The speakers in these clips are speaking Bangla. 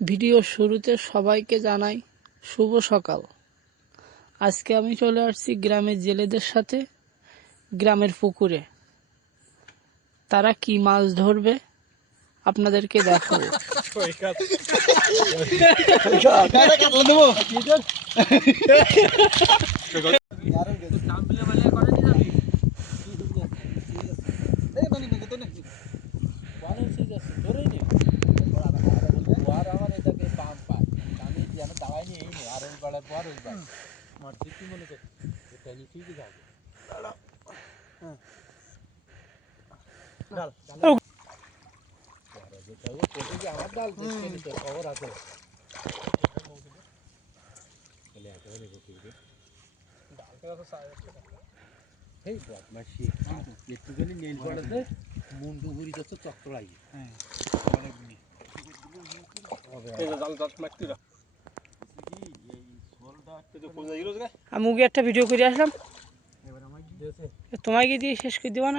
ভিডিও শুরুতে সবাইকে জানাই শুভ সকাল। আজকে আমি চলে আসছি গ্রামের জেলেদের সাথে গ্রামের পুকুরে। তারা কি মাছ ধরবে আপনাদেরকে দেখাবো। একটুখানি নেল পড়াতে মুন্ডু ঘুরি যাচ্ছে চক্রাই আমি ওকে একটা ভিডিও করে আসলাম। তোমাকে দিয়ে শেষ করে দেওয়া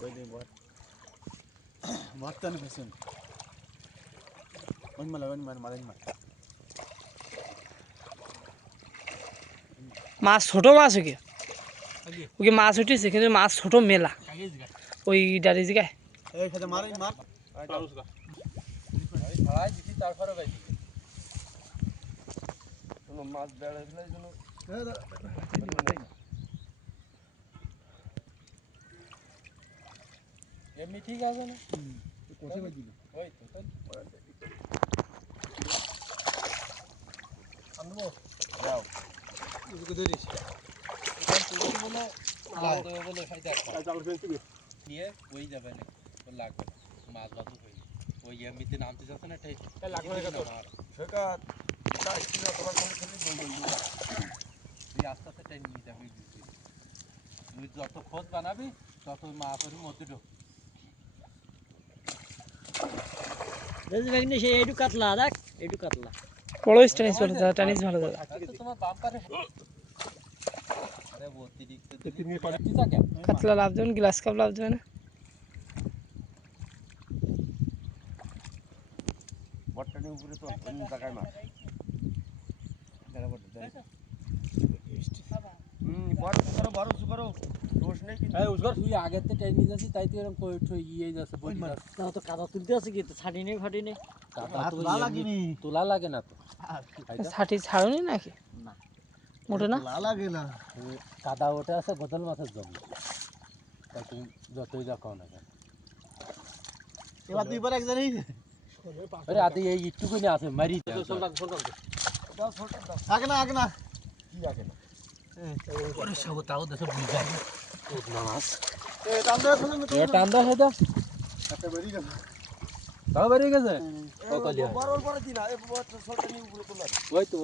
নাই নিচে জাল তুলতে মাছ ছোট মাছ ওকে ওকে মাছ উঠেছে কিন্তু মাছ ছোট মেলা ওই ডালি জায়গায় ছাড়াই দিছি তারপরে গাই কোনো মাছ বেড়া ফেলে কোনো এমনি ঠিক আছে না? ওই তো আনব? যাও। থেকে বলে, লাউ দেবে বলে খাইতে আসবে। নিয়ে ওই যাবে না ওর লাগবে মাছ ভাজু হয়ে ওই এমনিতে নামতে যাচ্ছে না ঠিক তুই আস্তে আস্তে নিয়ে যাবি তুই যত খোঁজ বানাবি তত মাছ ওর মধ্যে ঢোক সে এইটু কাতলা দেখ এইটু কাতলা। বড় টানিস ভালো দাদা টানিস ভালো দাদা। আচ্ছা, তোমার বাম্পারে। কাতলা লাভ দেবেন গ্লাস কাপ লাভ দেবে না। উপরে তো অন্য জায়গায় মাছ হুম বড় করো বড় করো। দোষ নেই কিন্তু। এই উসগর তুই আগের থেকে টেনে নিয়ে যাচ্ছিস তাই তুই এরকম ঠই যাচ্ছে তো কাদা তুলতে আছে কি? ছাড়ি নেই ফাটি নেই কাদা তো তোলা লাগে না তো। ছাটি ছাড়ুনি নাকি? না। মোটে না? লাগে না। কাদা ওঠে আছে গোদল মাছের জন্য। তাই তুমি যতই দেখাও না কেন। এবার দুইবার একজনই আরে আদি এই একটুকুনি আছে মারি আগে না আগে না। কি আগে না? ওরে সব তাও দেশে বুঝাই। মাছ এ টান দেওয়া শুনুন এ টান দাও সেটা একটা বেরিয়ে গেছে তাও বেরিয়ে গেছে ও কলি হয়। বড় বড় দিনা এ বড় ছোট নিয়ে উপরে তোলা ওই তো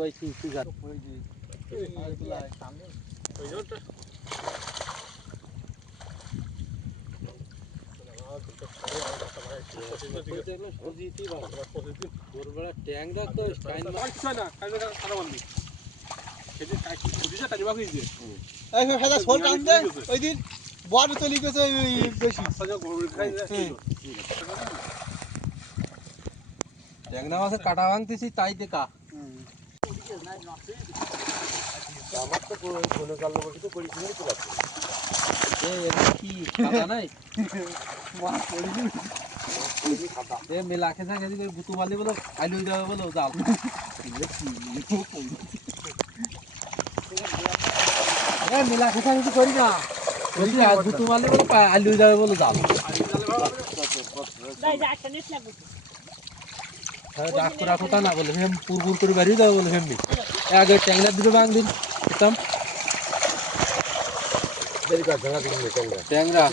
ওই ঠিক ঠিক আছে ট্যাং রাখতো এই হেদা সোল টান দে ওই দিন বড় তলি গেছে বেশি। ট্যাংরা মাছের কাটা ভাঙতেছি তাই দেখা। আমার তো কোনো কাল তো পরিষ্কার তোলা কি কাটা নাই এ মেলা খেসা খেসি করে বুতু মালি বলো আইলু যাবে বলো জাল এ মেলা খেসা খেসি করি না বলছি আজ বুতু মালি বলো আইলু যাবে বলো জাল ডাক করা কথা না বলে হেম পুর পুর করে বাড়ি যাবে বলে হেমনি আগে ট্যাংরা দিকে বাং দিন দিতাম ট্যাংরা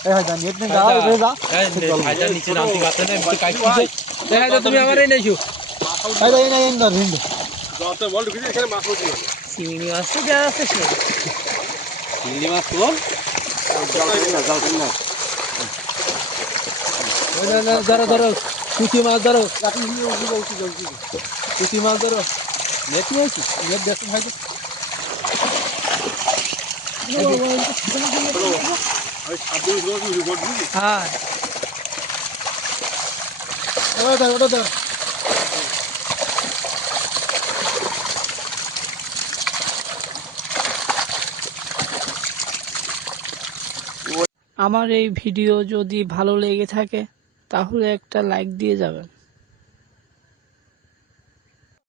এই হাজার নেট নে যাও রে যা। এই নে, ভাইটা নিচে নামতে পারছে না, এমনি কাটতেছে। দেখা যায় তুমি আমার এই নেইছো এই এই এই না ভিন্ড চিংড়ি মাছ তো দেওয়া আছে সে। চিংড়ি মাছ তোল ওই না না ধরো ধরো পুঁটি মাছ ধরো। পুঁটি মাছ ধরো। নেট নিয়ে আছি নেট দেখো ভাই হ্যাঁ। ওটা ধর ওটা ধর। আমার এই ভিডিও যদি ভালো লেগে থাকে তাহলে একটা লাইক দিয়ে যাবেন।